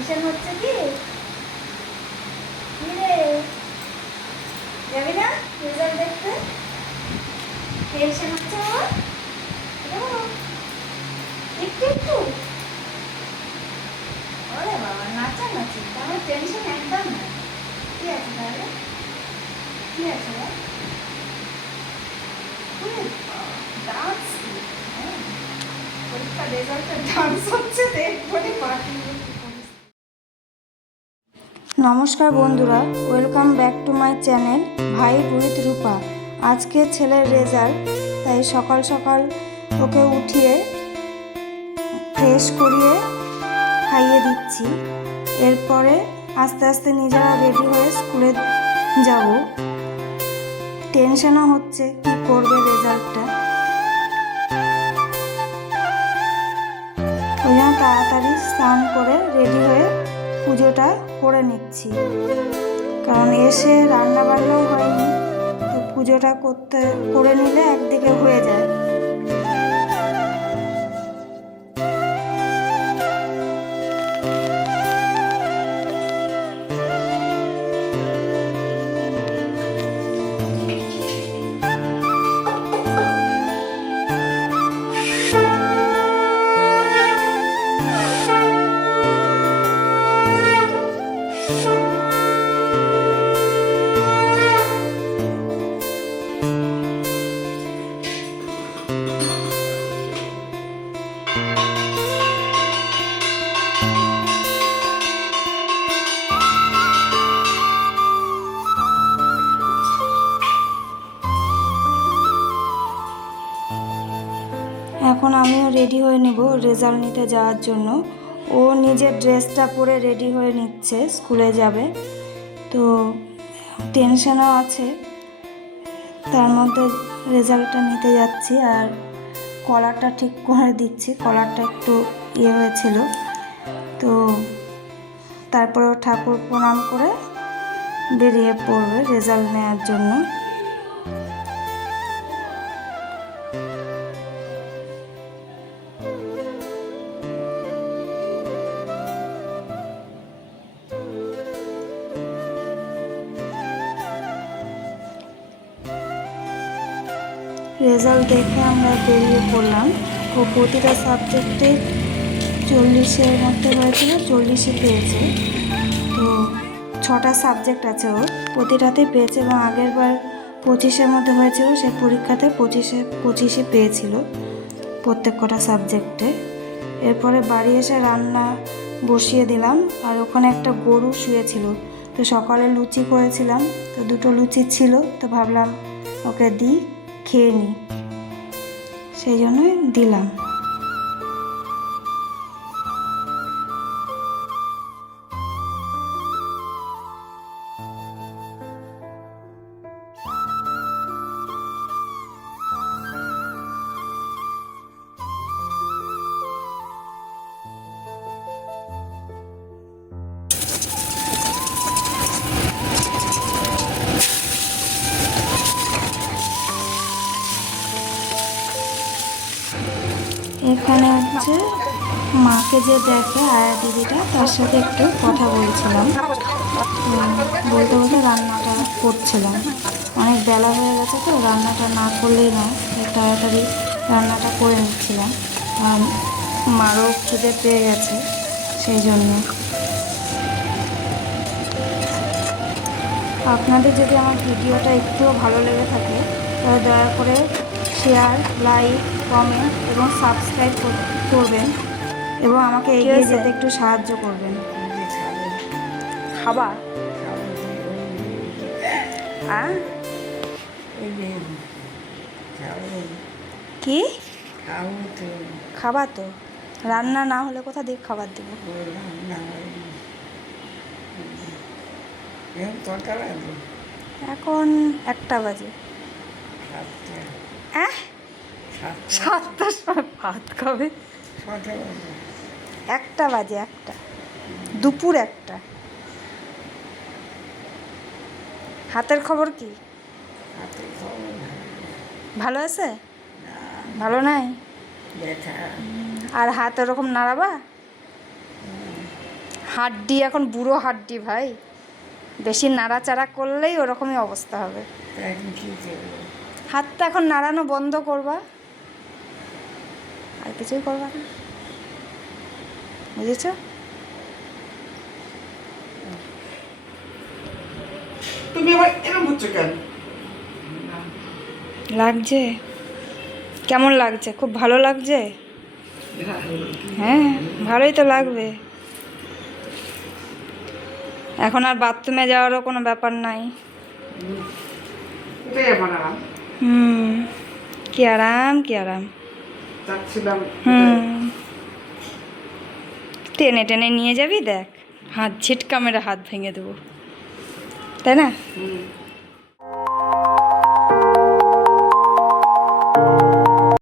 Tension হচ্ছে কি রে? যাবি না রেজাল্ট দেখতে? টেনশন হচ্ছে আমার একটু একটু। ওরে বাবা, নাচানাচি, তাহলে টেনশন একদম না। কি আছে তাহলে? কি আছে বল? ডান্স? পরীক্ষার রেজাল্টে ডান্স হচ্ছে, দেখবনি পার্টি। নমস্কার বন্ধুরা, welcome back to my channel vibe with Rupa. আজকে ছেলের রেজাল্ট, তাই সকাল সকাল ওকে উঠিয়ে ফ্রেশ করিয়ে খাইয়ে দিচ্ছি। এরপরে আস্তে আস্তে নিজেরা রেডি হয়ে স্কুলে যাব। টেনশনও হচ্ছে কি করবে রেজাল্টটা, ওই জন্য তাড়াতাড়ি স্নান করে রেডি হয়ে পুজোটা করে নিচ্ছি। কারণ এসে রান্না বান্নাও হয়নি, তো পুজোটা করে নিলে একদিকে হয়ে যায়। এখন আমিও রেডি হয়ে নেব রেজাল্ট নিতে যাওয়ার জন্য। ও নিজের ড্রেসটা পরে রেডি হয়ে নিচ্ছে, স্কুলে যাবে। তো টেনশনও আছে, তার মধ্যে রেজাল্টটা নিতে যাচ্ছি। আর কলারটা ঠিক করে দিচ্ছি, কলারটা একটু ইয়ে হয়েছিল। তো তারপরে ঠাকুর প্রণাম করে বেরিয়ে পড়বে রেজাল্ট নেওয়ার জন্য। রেজাল্ট দেখে আমরা বেরিয়ে পড়লাম। ও প্রতিটা সাবজেক্টে 40-এর মধ্যে হয়েছিল, 40-ই পেয়েছে। তো 6টা সাবজেক্ট আছে, ওর প্রতিটাতেই পেয়েছে। এবং আগের বার 25-এর মধ্যে হয়েছিল, সে পরীক্ষাতে 25-এ পেয়েছিল প্রত্যেক কটা সাবজেক্টে। এরপরে বাড়ি এসে রান্না বসিয়ে দিলাম। আর ওখানে একটা গরু শুয়েছিল, তো সকালে লুচি করেছিলাম, তো 2টো লুচি ছিল, তো ভাবলাম ওকে দিই, খেয়ে নিই, সেই জন্যই দিলাম। এখানে হচ্ছে মাকে যে দেখে আয়া দিদিটা, তার সাথে একটু কথা বলছিলাম। বলতে বলতে রান্নাটা করছিলাম। অনেক বেলা হয়ে গেছে, তো রান্নাটা না করলেই নয়, তাড়াতাড়ি রান্নাটা করে নিচ্ছিলাম। আর মারও খিদে পেয়ে গেছে, সেই জন্য। আপনাদের যদি আমার ভিডিওটা একটুও ভালো লেগে থাকে, তাহলে দয়া করে শেয়ার, লাইক, কমেন্ট এবং সাবস্ক্রাইব করবেন, এবং আমাকে এগিয়ে যেতে একটু সাহায্য করবেন। খাবার কি খাবার? তো রান্না না হলে কোথা দিয়ে খাবার দেবো? এখন 1টা বাজে। 7টার সময় ভাত খাবে? 1টা বাজে, 1টা, দুপুর 1টা। হাতের খবর কি? ভালো আছে? ভালো নাই? আর হাত ওরকম নাড়াবা? হাড্ডি এখন বুড়ো হাড্ডি ভাই, বেশি নাড়াচাড়া করলেই ওরকমই অবস্থা হবে। হাতটা এখন নাড়ানো বন্ধ করবা, আর কিছুই করবা না, বুঝেছ? তুমি আবার এরকম হচ্ছে কেন? লাগছে? কেমন লাগছে? খুব ভালো লাগছে? হ্যাঁ, ভালোই তো লাগবে। এখন আর বাথরুমে যাওয়ারও কোনো ব্যাপার নাই। এটাই আমার আরাম। কি আরাম, কি আরাম। চাচ্ছিলাম টেনে টেনে নিয়ে যাবি, দেখ হাত ছিটকা মেরে হাত ভেঙে দেবো, তাই না?